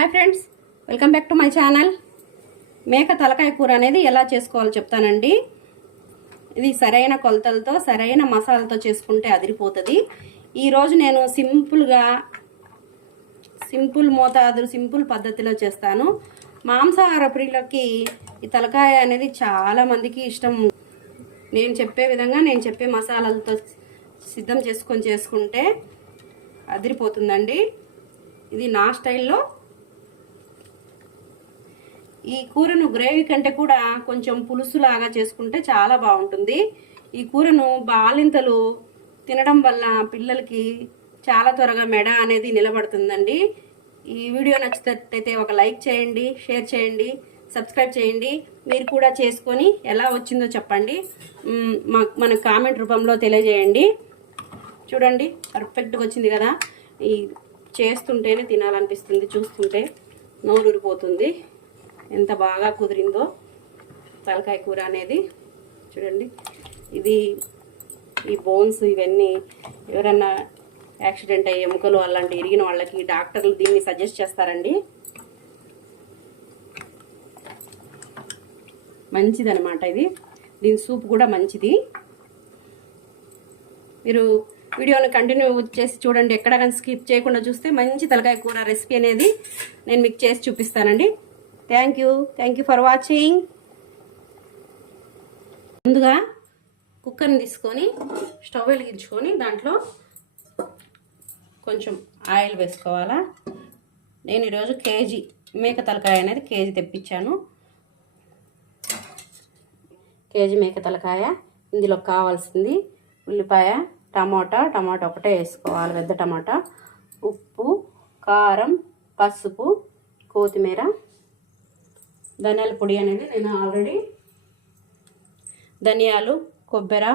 Hi friends welcome back to my channel. మేక తలకాయ కూర అనేది ఎలా చేసుకోవాలో చెప్తానండి. ఇది సరైన కొలతలతో సరైన మసాలాతో చేసుకుంటే అదిరిపోతుంది. ఈరోజు నేను సింపుల్గా సింపుల్ మోతాదు సింపుల్ పద్ధతిలో చేస్తాను. మాంసాహార ప్రియులకి ఈ తలకాయ అనేది చాలామందికి ఇష్టం. నేను చెప్పే విధంగా నేను చెప్పే మసాలాలతో సిద్ధం చేసుకొని చేసుకుంటే అదిరిపోతుందండి. ఇది నా స్టైల్లో ఈ కూరను గ్రేవీ కంటే కూడా కొంచెం పులుసులాగా చేసుకుంటే చాలా బాగుంటుంది. ఈ కూరను బాలింతలు తినడం వల్ల పిల్లలకి చాలా త్వరగా మెడ అనేది నిలబడుతుందండి. ఈ వీడియో నచ్చినట్టయితే ఒక లైక్ చేయండి షేర్ చేయండి సబ్స్క్రైబ్ చేయండి. మీరు కూడా చేసుకొని ఎలా వచ్చిందో చెప్పండి. మా మన కామెంట్ రూపంలో తెలియజేయండి. చూడండి పర్ఫెక్ట్గా వచ్చింది కదా. ఈ చేస్తుంటేనే తినాలనిపిస్తుంది చూస్తుంటే నోరూరిపోతుంది. ఎంత బాగా కుదిరిందో తలకాయ కూర అనేది. చూడండి. ఇది ఈ బోన్స్ ఇవన్నీ ఎవరన్నా యాక్సిడెంట్ అయ్యి ఎముకలు అలాంటి ఇరిగిన వాళ్ళకి డాక్టర్లు దీన్ని సజెస్ట్ చేస్తారండి. మంచిదనమాట ఇది. దీని సూప్ కూడా మంచిది. మీరు వీడియోని కంటిన్యూ చేసి చూడండి. ఎక్కడ కానీ స్కిప్ చేయకుండా చూస్తే మంచి తలకాయ కూర రెసిపీ అనేది నేను మీకు చేసి చూపిస్తానండి. Thank you thank you for watching ముందుగా కుక్కర్ని తీసుకొని స్టవ్ వెలిగించుకొని దాంట్లో కొంచెం ఆయిల్ వేసుకోవాలా? నేను ఈరోజు కేజీ మేక తలకాయ అనేది కేజీ తెప్పించాను. కేజీ మేక తలకాయ ఇందులో కావాల్సింది ఉల్లిపాయ టమాటా టమాటా ఒకటే వేసుకోవాలి పెద్ద టమాటా. ఉప్పు కారం పసుపు కొత్తిమీర. ధనియాల పొడి అనేది నేను ఆల్రెడీ ధనియాలు కొబ్బరి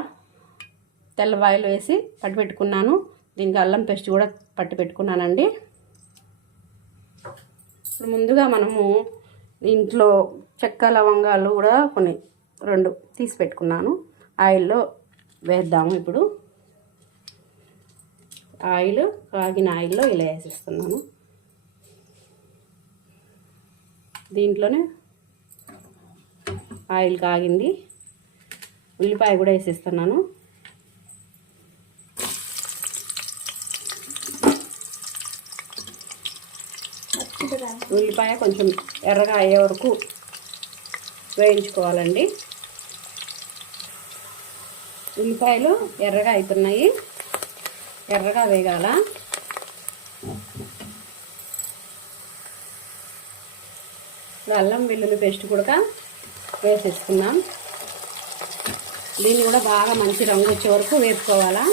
తెల్లవాయలు వేసి పట్టి పెట్టుకున్నాను దీనికి అల్లం పేస్ట్ కూడా పట్టి పెట్టుకున్నానండి ఇప్పుడు ముందుగా మనము ఇంట్లో చెక్క లవంగాలు కూడా కొన్ని రెండు తీసి పెట్టుకున్నాను. ఆయిల్లో వేద్దాము ఇప్పుడు. ఆయిల్ కాగిన ఆయిల్లో ఇలా వేసేస్తున్నాను. దీంట్లోనే ఆయిల్ కాగింది. ఉల్లిపాయ కూడా వేసేస్తున్నాను. ఉల్లిపాయ కొంచెం ఎర్రగా అయ్యే వరకు వేయించుకోవాలండి. ఉల్లిపాయలు ఎర్రగా అవుతున్నాయి ఎర్రగా వేగాల. అల్లం వెల్లుల్లి పేస్ట్ కూడా వేసేసుకున్నాం దీన్ని కూడా బాగా మంచి రంగు వచ్చే వరకు వేసుకోవాలా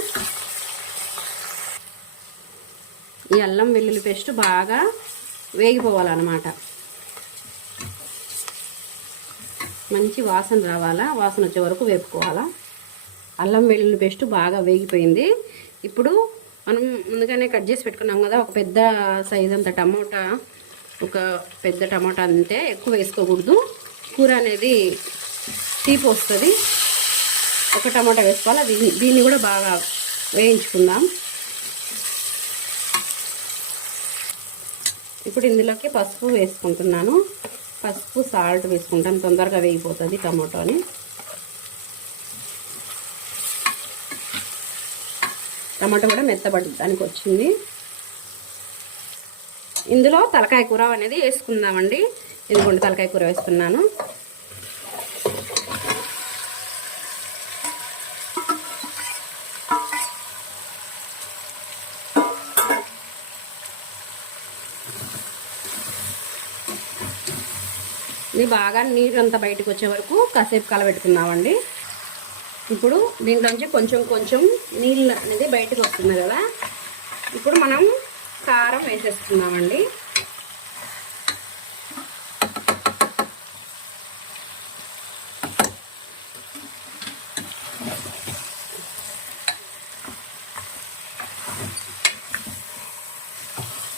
ఈ అల్లం వెల్లుల్లి పేస్ట్ బాగా వేగిపోవాలన్నమాట. మంచి వాసన రావాలా వాసన వచ్చే వరకు వేపుకోవాలా. అల్లం వెల్లుల్లి పేస్ట్ బాగా వేగిపోయింది. ఇప్పుడు మనం ముందుగానే కట్ చేసి పెట్టుకున్నాం కదా ఒక పెద్ద సైజ్ అంత టమోటా ఒక పెద్ద టమాటా అంతే ఎక్కువ వేసుకోకూడదు. కూర అనేది తీపి వస్తుంది. ఒక టమాటా వేసుకోవాలి. దీన్ని దీన్ని కూడా బాగా వేయించుకుందాం. ఇప్పుడు ఇందులోకి పసుపు వేసుకుంటున్నాను. పసుపు సాల్ట్ వేసుకుంటాను. తొందరగా వేగిపోతుంది టమాటోని. టమాటో కూడా మెత్తబడడానికి వచ్చింది. ఇందులో తలకాయ కూర అనేది వేసుకుందామండి. ఇదిగోండి తలకాయ కూర వేస్తున్నాను. ఇది బాగా నీరంతా బయటకు వచ్చే వరకు కాసేపు కలబెట్టుకున్నామండి ఇప్పుడు దీంట్లోంచి కొంచెం కొంచెం నీళ్ళు అనేది బయటకు వస్తుంది కదా. ఇప్పుడు మనం కారం వేసేస్తున్నామండి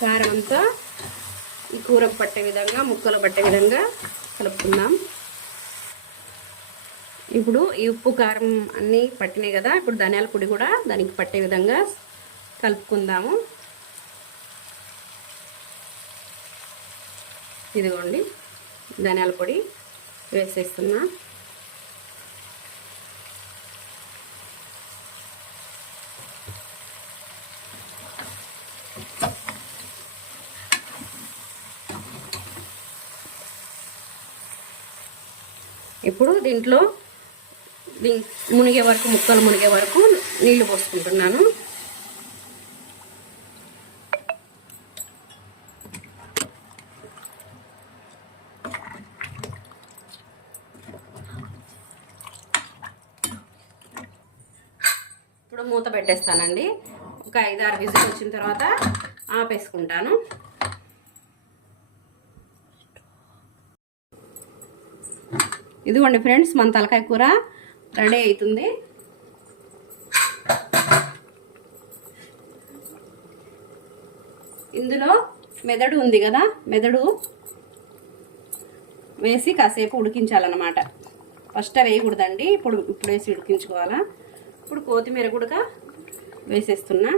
కారం అంతా ఈ కూరకు పట్టే విధంగా ముక్కలు పట్టే విధంగా కలుపుకుందాం. ఇప్పుడు ఈ ఉప్పు కారం అన్నీ పట్టినాయి కదా ఇప్పుడు ధనియాల పొడి కూడా దానికి పట్టే విధంగా కలుపుకుందాము. ఇదిగోండి ధనియాల పొడి వేసేస్తున్నా. ఇప్పుడు దీంట్లో మునిగే వరకు ముక్కలు మునిగే వరకు నీళ్ళు పోసుకుంటున్నాను. ఇప్పుడు మూత పెట్టేస్తానండి. ఒక ఐదారు విజిల్ వచ్చిన తర్వాత ఆపేసుకుంటాను. ఇదిగోండి ఫ్రెండ్స్ మన తలకాయ కూర రెడీ అవుతుంది ఇందులో మెదడు ఉంది కదా మెదడు వేసి కాసేపు ఉడికించాలన్నమాట. ఫస్ట్ వేయకూడదండి ఇప్పుడు ఇప్పుడు వేసి ఉడికించుకోవాలా. ఇప్పుడు కొత్తిమీర కూడా వేసేస్తున్నా.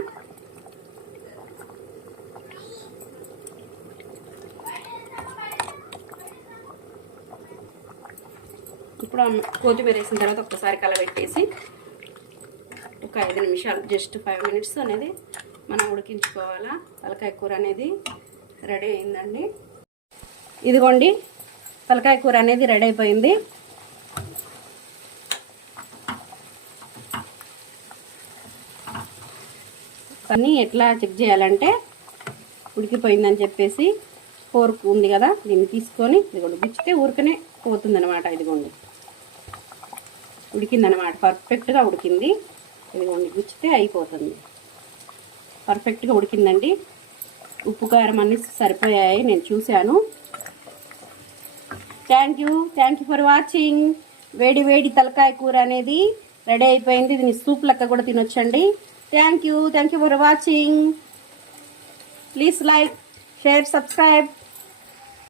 ఇప్పుడు కొత్తిమీర వేసిన తర్వాత ఒక్కసారి కలబెట్టేసి ఒక ఐదు నిమిషాలు జస్ట్ ఫైవ్ మినిట్స్ అనేది మనం ఉడికించుకోవాలా. తలకాయ కూర అనేది రెడీ అయిందండి. ఇదిగోండి తలకాయ కూర అనేది రెడీ అయిపోయింది. కానీ ఎట్లా చెక్ చేయాలంటే ఉడికిపోయిందని చెప్పేసి ఫోర్క్ ఉంది కదా దీన్ని తీసుకొని ఇదిగోండి గుచ్చితే ఊరికనే పోతుందనమాట ఇదిగోండి. ఉడికిందనమాట పర్ఫెక్ట్గా ఉడికింది. ఇదిగోండి గుచ్చితే అయిపోతుంది. పర్ఫెక్ట్గా ఉడికిందండి. ఉప్పు కారం అన్నీ సరిపోయాయి నేను చూశాను. Thank you thank you for watching వేడి వేడి తలకాయ కూర అనేది రెడీ అయిపోయింది. దీన్ని సూప్ లెక్క కూడా తినొచ్చండి. Thank you thank you for watching please like share subscribe